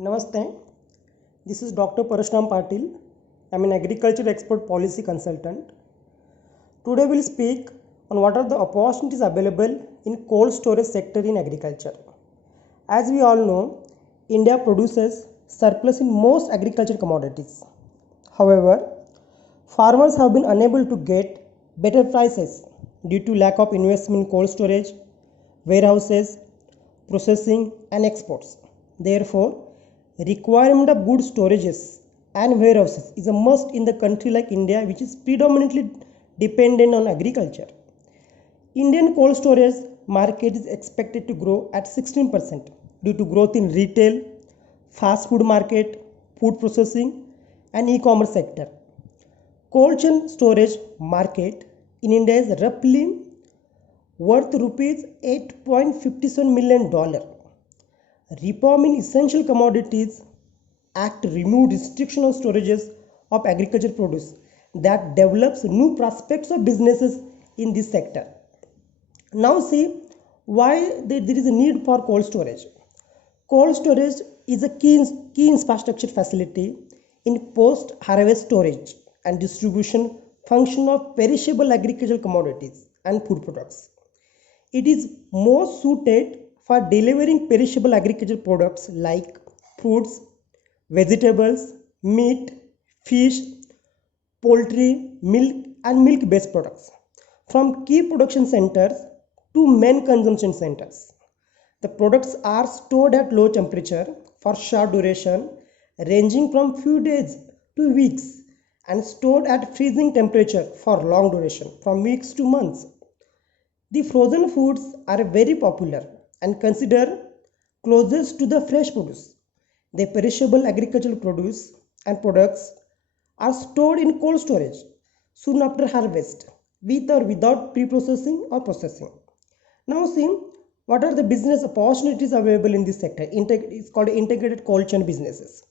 Namaste. This is Dr. Parashram Patil. I'm an agriculture expert policy consultant. Today we'll speak on what are the opportunities available in cold storage sector in agriculture. As we all know, India produces surplus in most agriculture commodities. However, farmers have been unable to get better prices due to lack of investment in cold storage, warehouses, processing and exports. Therefore, requirement of good storages and warehouses is a must in the country like India, which is predominantly dependent on agriculture. Indian cold storage market is expected to grow at 16% due to growth in retail, fast food market, food processing and e-commerce sector. Cold chain storage market in India is roughly worth rupees $8.57 million. Reform in essential commodities act remove restriction on storages of agriculture produce that develops new prospects of businesses in this sector. Now see why there is a need for cold storage. Cold storage is a key infrastructure facility in post-harvest storage and distribution function of perishable agricultural commodities and food products. It is most suited for delivering perishable agricultural products like fruits, vegetables, meat, fish, poultry, milk, and milk based products from key production centers to main consumption centers. The products are stored at low temperature for short duration, ranging from few days to weeks, and stored at freezing temperature for long duration, from weeks to months. The frozen foods are very popular and considered closest to the fresh produce. The perishable agricultural produce and products are stored in cold storage soon after harvest, with or without pre-processing or processing. Now see what are the business opportunities available in this sector. It's called integrated cold chain businesses.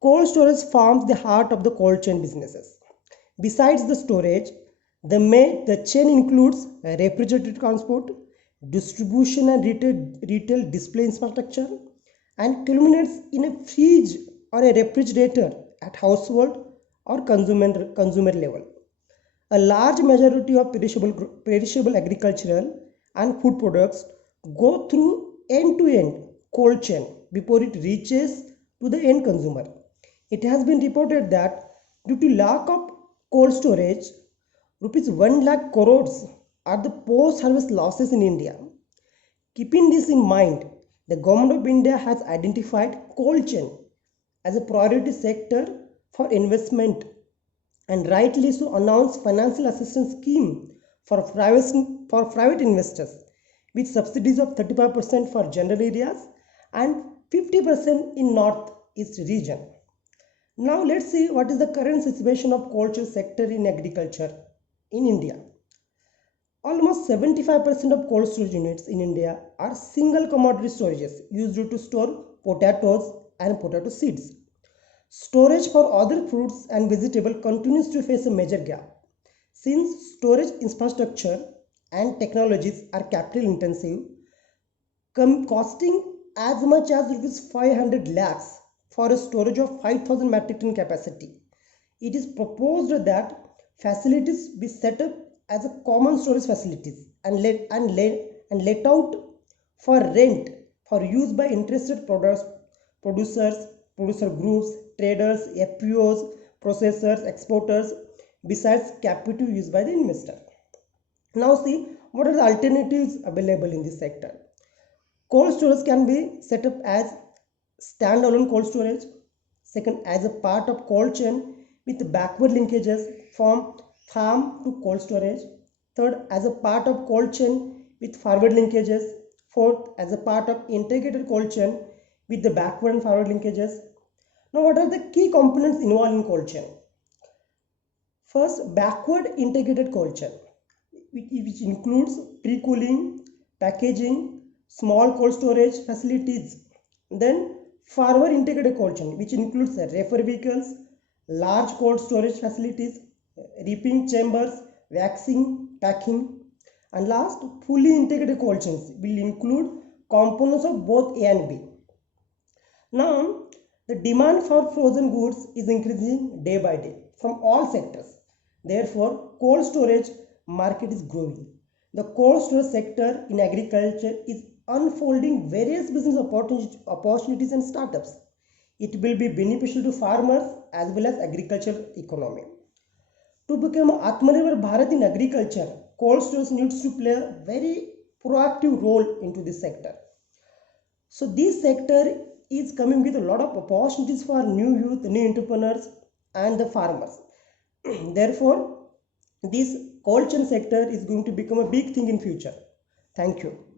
Cold storage forms the heart of the cold chain businesses. Besides the storage, the chain includes refrigerated transport, distribution and retail display infrastructure, and culminates in a fridge or a refrigerator at household or consumer level. A large majority of perishable agricultural and food products go through end-to-end cold chain before it reaches to the end consumer. It has been reported that due to lack of cold storage, rupees 1 lakh crores are the post-harvest losses in India. Keeping this in mind, the Government of India has identified cold chain as a priority sector for investment and rightly so announced financial assistance scheme for private investors with subsidies of 35% for general areas and 50% in north east region. Now let's see what is the current situation of cold chain sector in agriculture in India. Almost 75% of cold storage units in India are single commodity storages used to store potatoes and potato seeds. Storage for other fruits and vegetables continues to face a major gap. Since storage infrastructure and technologies are capital intensive, costing as much as rupees 500 lakhs for a storage of 5,000 metric ton capacity. It is proposed that facilities be set up as a common storage facilities and let out for rent for use by interested producers, producer groups, traders, FPOs, processors, exporters, besides capital used by the investor. Now see what are the alternatives available in this sector. Cold storage can be set up as standalone cold storage. Second, as a part of cold chain with backward linkages from farm to cold storage. Third, as a part of cold chain with forward linkages. Fourth, as a part of integrated cold chain with the backward and forward linkages. Now, what are the key components involved in cold chain? First, backward integrated cold chain, which includes pre-cooling, packaging, small cold storage facilities. Then forward integrated cold chain, which includes reefer vehicles, large cold storage facilities, reaping chambers, waxing, packing. And last, fully integrated cold chains will include components of both A and B. Now, the demand for frozen goods is increasing day by day from all sectors. Therefore, cold storage market is growing. The cold storage sector in agriculture is unfolding various business opportunities and startups. It will be beneficial to farmers as well as agriculture economy. To become Atmanirbhar Bharat in agriculture, cold storage needs to play a very proactive role into this sector. So this sector is coming with a lot of opportunities for new youth, new entrepreneurs, and the farmers. Therefore, this cold chain sector is going to become a big thing in future. Thank you.